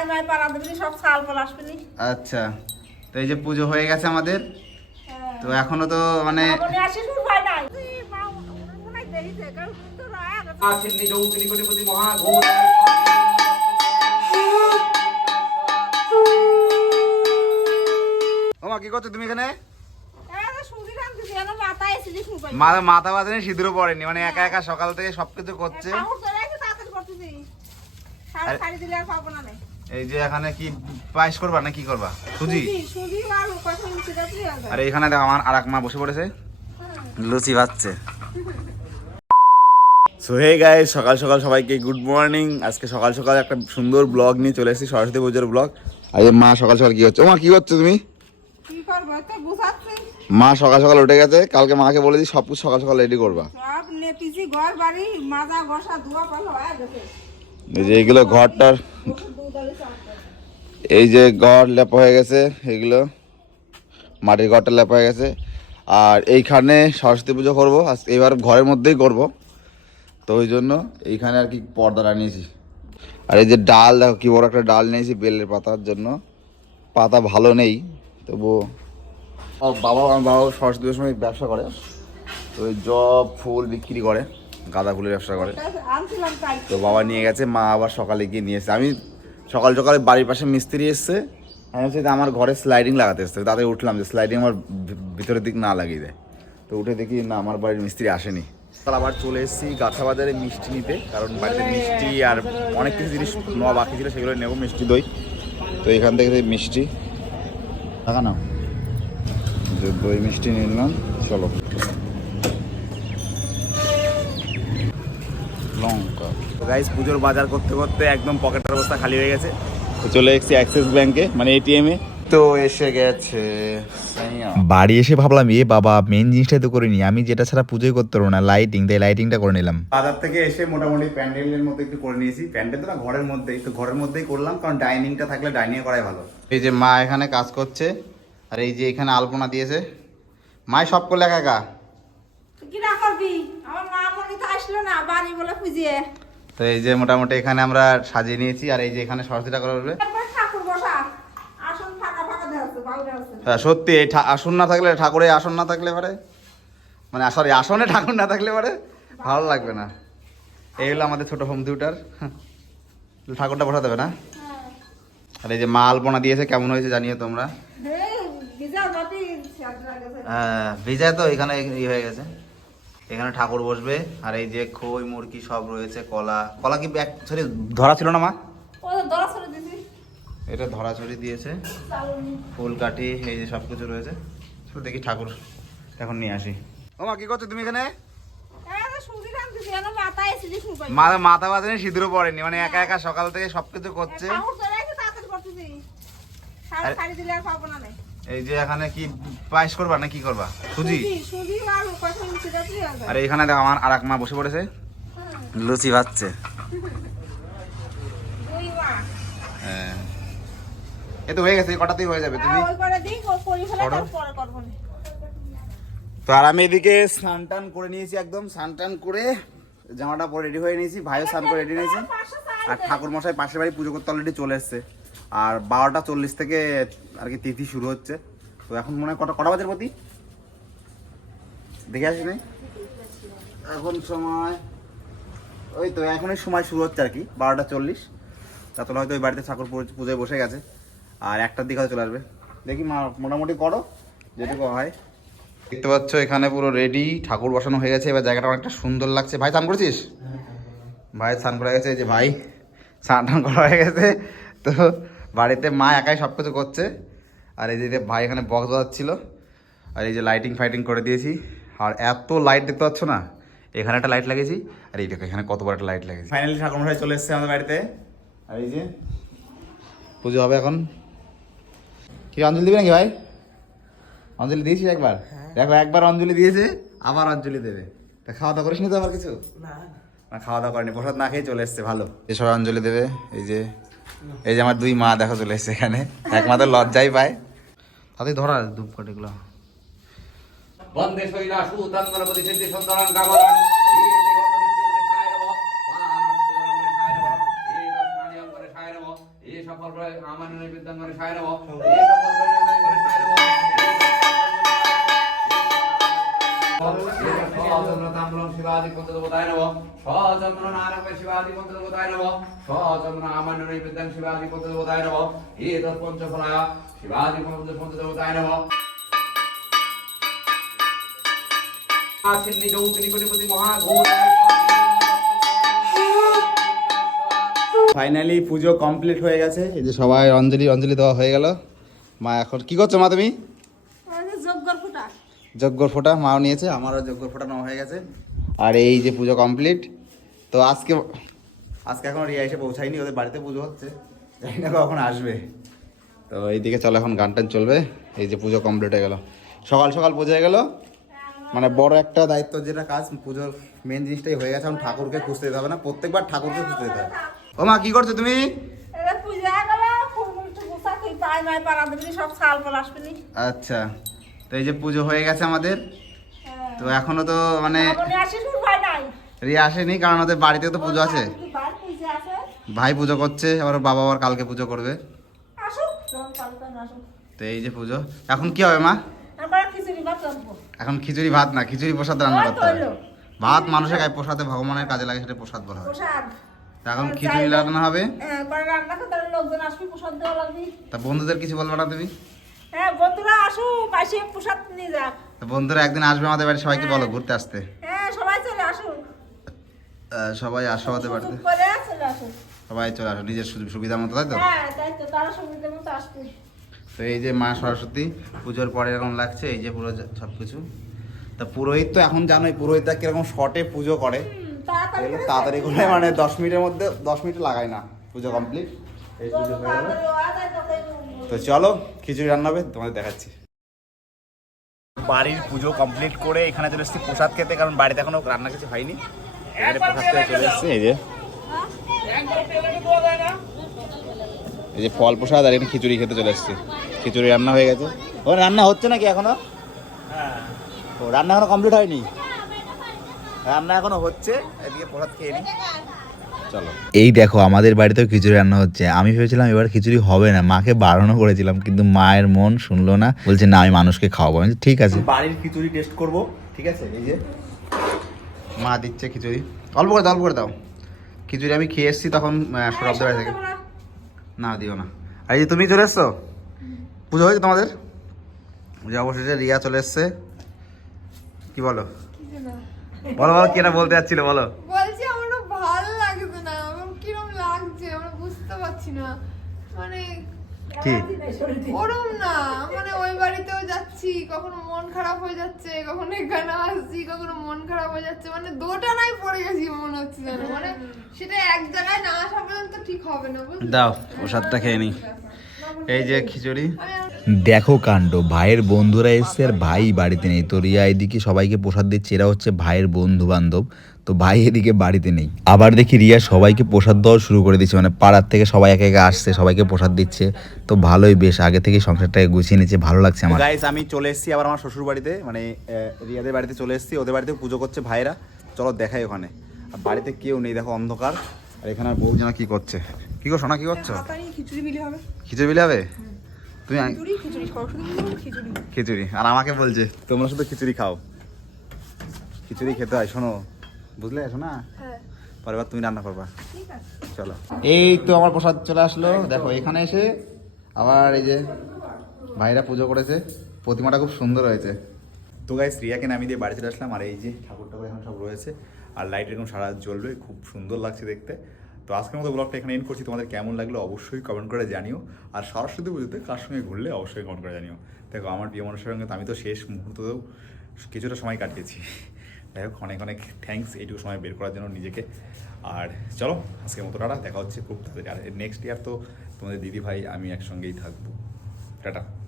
ছাই মাই পাড়া দিবি সব ছাল পল আসবে আচ্ছা তো এই যে পুজো হয়ে গেছে আমাদের তো এখনও তো মানে হয় ওমা কি করছ তুমি এখানে? মাথা মাথা বাজে সিঁদুরও পড়েনি মানে একা একা সকাল থেকে সবকিছু করছে। এই যে এখানে কি পায়েস করবা না কি করবা? সুজি? আর এখানে দেখো আমার আর এক মা বসে পড়েছে। লুচি ভাজছে। সো হে গাইস সকাল সকাল সবাইকে গুড মর্নিং আজকে সকাল সকাল একটা সুন্দর ব্লগ নিয়ে চলে এসেছি সরস্বতী পুজোর ব্লগ আর মা সকাল সকাল কি হচ্ছে? মা কি করছ তুমি? মা সকাল সকাল উঠে গেছে। কালকে মাকে বলে দিই সব কিছু সকাল সকাল রেডি করবা। হয়ে এই যে এগুলো ঘরটার এই যে ঘর লেপা হয়ে গেছে এগুলো মাটির ঘরটা লেপা হয়ে গেছে। আর এইখানে সরস্বতী পুজো করব আজ এবার ঘরের মধ্যেই করব। তো ওই জন্য এইখানে আর কি পর্দা নিয়েছি আর এই যে ডাল দেখো কি বড় একটা ডাল নিয়েছি বেলের পাতার জন্য। পাতা ভালো নেই তবু আমার বাবা আমার বাবা সরস্বতী পুজোর সময় ব্যবসা করে। তো ওই জব ফুল বিক্রি করে গাঁদা ফুলের ব্যবসা করে। তো বাবা নিয়ে গেছে মা আবার সকালে গিয়ে নিয়ে এসেছে। আমি সকাল সকালে বাড়ির পাশে মিস্ত্রি এসছে। আমি হচ্ছে আমার ঘরে স্লাইডিং লাগাতে এসছে। তাতে উঠলাম যে স্লাইডিং আমার ভিতরের দিক না লাগিয়ে দেয়। তো উঠে দেখি, না, আমার বাড়ির মিস্ত্রি আসেনি। তাহলে আবার চলে এসেছি গাছা বাজারে মিষ্টি নিতে। কারণ বাড়িতে মিষ্টি আর অনেক কিছু জিনিস নেওয়া বাকি ছিল, সেগুলো নেব মিষ্টি দই। তো এখান থেকে মিষ্টি। টাকা নাও। দই মিষ্টি নিলাম, চলো। গাইস পুজোর বাজার করতে করতে একদম পকেটের অবস্থা খালি হয়ে গেছে। তো চলে এসেছি অ্যাক্সিস ব্যাংকে মানে এটিএম এ। তো এসে গেছে। বাড়ি এসে ভাবলাম এ বাবা মেন জিনিসটাই তো করিনি আমি যেটা ছাড়া পুজোই করতে পারব না লাইটিং তাই লাইটিংটা করে নিলাম। বাজার থেকে এসে মোটামুটি প্যান্ডেলের মধ্যে একটু করে নিয়েছি। প্যান্ডেল তো না ঘরের মধ্যেই তো ঘরের মধ্যেই করলাম কারণ ডাইনিংটা থাকলে ডাইনিং করাই ভালো। এই যে মা এখানে কাজ করছে আর এই যে এখানে আলপনা দিয়েছে। মাই সব করলে একা একা? কি না করবি? আমার মা মনে তো আসলো না বাড়ি বলে খুঁজিয়ে। তো এই যে মোটামুটি এখানে আমরা সাজিয়ে নিয়েছি আর এই যে এখানে সরস্বতী ঠাকুর বসা। আছে হ্যাঁ সত্যি এই আসন না থাকলে ঠাকুরে আসন না থাকলে পারে। মানে সরি আসনে ঠাকুর না থাকলে পারে। ভালো লাগবে না। এই হলো আমাদের ছোট হোম থিয়েটার ঠাকুরটা বসাতে হবে না? আর এই যে মা আলপনা দিয়েছে কেমন হয়েছে জানিও তোমরা? ভিজা হ্যাঁ ভিজায় তো এখানে ইয়ে হয়ে গেছে। এখানে ঠাকুর বসবে আর এই যে খই মুরগি সব রয়েছে কলা। কলা কি এক সরি ধরা ছিল না মা? এটা ধরা ছড়ি দিয়েছে। ফুল কাঠি এই যে সব কিছু রয়েছে। চলো দেখি ঠাকুর এখন নিয়ে আসি। ও মা কি করছ তুমি এখানে? শুকাই মাথা মাথা বাজে সিঁদুরও পড়েনি মানে একা একা সকাল থেকে সবকিছু করছে। এই যে এখানে কি পায়েস করবা না কি করবা? সুজি? আর এখানে দেখো আমার আর মা বসে পড়েছে। লুচি ভাজছে। হ্যাঁ। এ তো হয়ে গেছে কটাতেই হয়ে যাবে তুমি? হ্যাঁ, তো আর আমি এদিকে স্নান টান করে নিয়েছি একদম স্নান টান করে জামাটা পরে রেডি হয়ে নিয়েছি ভাইও স্নান করে রেডি নিয়েছি। আর ঠাকুর মশাই পাশের বাড়ি পুজো করতে অলরেডি চলে এসছে। আর বারোটা চল্লিশ থেকে আর কি তিথি শুরু হচ্ছে। তো এখন মনে হয় কটা কটা বাজের প্রতি? দেখে আসি এখন সময় ওই তো এখনই সময় শুরু হচ্ছে আর কি বারোটা চল্লিশ। তারপরে হয়তো ওই বাড়িতে ঠাকুর পুজোয় বসে গেছে। আর একটার দিকে হয়তো চলে আসবে। দেখি মা মোটামুটি করো যেটুকু হয়। দেখতে পাচ্ছ এখানে পুরো রেডি ঠাকুর বসানো হয়ে গেছে। এবার জায়গাটা অনেকটা সুন্দর লাগছে। ভাই স্নান করেছিস? ভাই স্নান করা গেছে। যে ভাই স্নান টান করা হয়ে গেছে। তো বাড়িতে মা একাই সব কিছু করছে। আর এই যে ভাই এখানে বক্স বাজাচ্ছিল আর এই যে লাইটিং ফাইটিং করে দিয়েছি। আর এত লাইট দেখতে পাচ্ছ না? এখানে একটা লাইট লাগিয়েছি আর এই দেখো এখানে কত বড় একটা লাইট লাগিয়েছি। ফাইনালি ঠাকুর মশাই চলে এসেছে আমাদের বাড়িতে। আর এই যে পুজো হবে এখন। কি অঞ্জলি দিবে নাকি ভাই? অঞ্জলি দিয়েছিস একবার? দেখো একবার অঞ্জলি দিয়েছে আবার অঞ্জলি দেবে। তা খাওয়া দাওয়া করিস নি তো আবার কিছু? না। খাওয়া দাওয়া করেনি। প্রসাদ না খেয়ে চলে এসছে ভালো। এই সবাই অঞ্জলি দেবে এই যে এই যে আমার দুই মা দেখো চলে এসেছে এখানে। এক মা তো লজ্জাই পায়। তাতে ধরা ধূপকাঠ এগুলো। বন্দে শৈলাসু তন্দ্রপতি করে সুন্দরং গাবলাং সকল আমানুষ বিদ্যাঙ্গনে সায় নব এই ফাইনালি পুজো কমপ্লিট হয়ে গেছে। এই যে সবাই অঞ্জলি অঞ্জলি দেওয়া হয়ে গেল। মা এখন কি করছ মা তুমি? যজ্ঞর ফোঁটা। মাও নিয়েছে আমারও যজ্ঞর ফোঁটা নেওয়া হয়ে গেছে। আর এই যে পুজো কমপ্লিট তো আজকে আজকে এখন রিয়া এসে পৌঁছায়নি ওদের বাড়িতে পুজো হচ্ছে। জানি না কখন আসবে। তো এইদিকে চলো এখন গান টান চলবে। এই যে পুজো কমপ্লিট হয়ে গেল। সকাল সকাল পুজো হয়ে গেল। মানে বড় একটা দায়িত্ব যেটা কাজ পুজোর মেন জিনিসটাই হয়ে গেছে। এখন ঠাকুরকে খুঁজতে যেতে হবে না প্রত্যেকবার ঠাকুরকে খুঁজতে যেতে হবে। ও মা কি করছ তুমি? আচ্ছা। তো এই যে পুজো হয়ে গেছে আমাদের। তো এখনও তো মানে মনে আসিস ফুল পাই নাই রিয়া আসেনি কারণ ওদের বাড়িতে তো পুজো আছে। ভাই পুজো করছে আবার বাবা আবার কালকে পুজো করবে। তো এই যে পুজো। এখন কি হবে মা? এখন খিচুড়ি ভাত না খিচুড়ি প্রসাদ রান্না করতে হবে। ভাত মানুষের গায়ে প্রসাদে ভগবানের কাজে লাগে সেটা প্রসাদ বলা হয়। এখন খিচুড়ি রান্না হবে? হ্যাঁ তা বন্ধুদের কিছু বলব না তুমি? হ্যাঁ বন্ধুরা আসে প্রসাদ নিয়ে যাক। বন্ধুরা একদিন আসবে আমাদের বাড়ি সবাইকে বলো ঘুরতে আসতে হ্যাঁ সবাই চলে আসুন আহ, সবাই আসো হতে আসুন সবাই চলে আসো নিজের সুবিধা মতো তাই তো? হ্যাঁ তো তারা সুবিধা মতো আসবে। তো এই যে মা সরস্বতী পুজোর পরে এরকম লাগছে এই যে পুরো সব কিছু তা পুরোহিত তো এখন জানোই পুরোহিতরা কীরকম শর্টে পুজো করে। তাড়াতাড়ি এগুলো করে মানে দশ মিনিটের মধ্যে দশ মিনিট লাগায় না পুজো কমপ্লিট। এই পুজো হয়ে গেল। তো চলো খিচুড়ি রান্না হবে তোমাদের দেখাচ্ছি। বাড়ির পুজো কমপ্লিট করে এখানে চলে এসেছি প্রসাদ খেতে কারণ বাড়িতে এখনও রান্না কিছু হয়নি। এখানে প্রসাদ খেতে চলে এসেছি এই যে। এই যে ফল প্রসাদ আর এখানে খিচুড়ি খেতে চলে এসেছি। খিচুড়ি রান্না হয়ে গেছে। ও রান্না হচ্ছে নাকি এখনও? ও রান্না এখনও কমপ্লিট হয়নি? রান্না এখনও হচ্ছে এদিকে প্রসাদ খেয়ে নি। চলো। এই দেখো আমাদের বাড়িতেও খিচুড়ি রান্না হচ্ছে। আমি ভেবেছিলাম এবার খিচুড়ি হবে না। মাকে বারণও করেছিলাম কিন্তু মায়ের মন শুনলো না। বলছে না আমি মানুষকে খাওয়াবো। আমি ঠিক আছে। বাড়ির খিচুড়ি টেস্ট করব ঠিক আছে? এই যে। মা দিচ্ছে খিচুড়ি। অল্প করে দাও অল্প করে দাও। খিচুড়ি আমি খেয়ে এসেছি তখন আহ, সৌরভদের বাড়ি থেকে। না দিও না। আর এই যে তুমি চলে এসছো? পুজো হয়েছে তোমাদের? যে অবশেষে রিয়া চলে এসছে। কি বলো? বলো বলো কেনা বলতে যাচ্ছিল বলো। বলছি আমার না ভালো লাগছে না। আমার কিরম লাগছে আমরা বুঝতে পারছি না। মানে কি? ওরম না। মানে ওই বাড়িতেও যাচ্ছি কখনো মন খারাপ হয়ে যাচ্ছে কখনো এখানে আসছি কখনো মন খারাপ হয়ে যাচ্ছে মানে দোটানায় পড়ে গেছি মনে হচ্ছে যেন। মানে সেটা এক জায়গায় না আসা পর্যন্ত ঠিক হবে না বুঝলি? দাও প্রসাদটা খেয়ে নি। এই যে খিচুড়ি। দেখো কাণ্ড ভাইয়ের বন্ধুরা এসছে আর ভাই বাড়িতে নেই। তো রিয়া এদিকে সবাইকে প্রসাদ দিচ্ছে এরা হচ্ছে ভাইয়ের বন্ধু বান্ধব তো ভাই এদিকে বাড়িতে নেই। আবার দেখি রিয়া সবাইকে প্রসাদ দেওয়া শুরু করে দিচ্ছে। মানে পাড়ার থেকে সবাই একে একে আসছে সবাইকে প্রসাদ দিচ্ছে। তো ভালোই বেশ আগে থেকে সংসারটাকে গুছিয়ে নিচ্ছে ভালো লাগছে আমার। গাইস আমি চলে এসেছি আবার আমার শ্বশুর বাড়িতে। মানে রিয়াদের বাড়িতে চলে এসেছি ওদের বাড়িতে পুজো করছে ভাইরা চলো দেখাই ওখানে। আর বাড়িতে কেউ নেই দেখো অন্ধকার। আর এখানে আর বউ যেন কি করছে? কি করছ না কি করছ? খিচুড়ি বিলি হবে। খিচুড়ি বিলে হবে? তুমি খিচুড়ি আর আমাকে বলছে তোমরা শুধু খিচুড়ি খাও। খিচুড়ি খেতে হয় শোনো। বুঝলে শোনা হ্যাঁ। পরের তুমি রান্না করবা। চলো। এই তো আমার প্রসাদ চলে আসলো। দেখো এখানে এসে আবার এই যে ভাইরা পুজো করেছে। প্রতিমাটা খুব সুন্দর হয়েছে। তো গাইস রিয়াকে নামিয়ে দিয়ে বাড়ি চলে আসলাম। আর এই যে ঠাকুর ঠাকুর এখন সব রয়েছে। আর লাইট এরকম সারা জ্বলবে, খুব সুন্দর লাগছে দেখতে। তো আজকের মতো ব্লগটা এখানে এন্ড করছি। তোমাদের কেমন লাগল অবশ্যই কমেন্ট করে জানিও। আর সরস্বতী পুজোতে কার সঙ্গে ঘুরলে অবশ্যই কমেন্ট করে জানিও। দেখো, আমার প্রিয় মানুষের সঙ্গে তো আমি তো শেষ মুহূর্তেও কিছুটা সময় কাটিয়েছি। যাই হোক, অনেক অনেক থ্যাঙ্কস এইটুকু সময় বের করার জন্য নিজেকে। আর চলো, আজকের মতো টাটা, দেখা হচ্ছে খুব তাড়াতাড়ি। আর নেক্সট ইয়ার তো তোমাদের দিদি ভাই আমি একসঙ্গেই থাকব। টাটা।